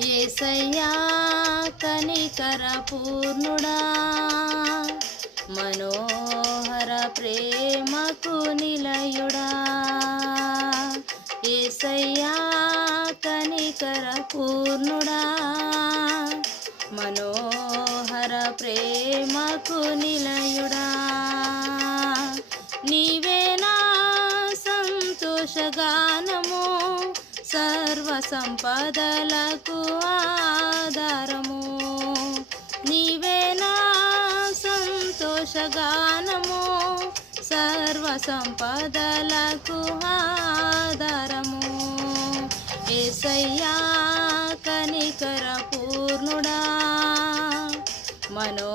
యేసయ్యా కనికర పూర్ణుడా, మనోహర ప్రేమకు నిలయుడా. యేసయ్యా కనికర పూర్ణుడా, మనోహర ప్రేమకు నిలయుడా. నీవే నా సంతోషగానము, సర్వ సంపదలకు ఆధారము. నీవే నా సంతోషగానము, సర్వ సంపదలకు ఆధారము. యేసయ్యా కనికర పూర్ణుడా, మనో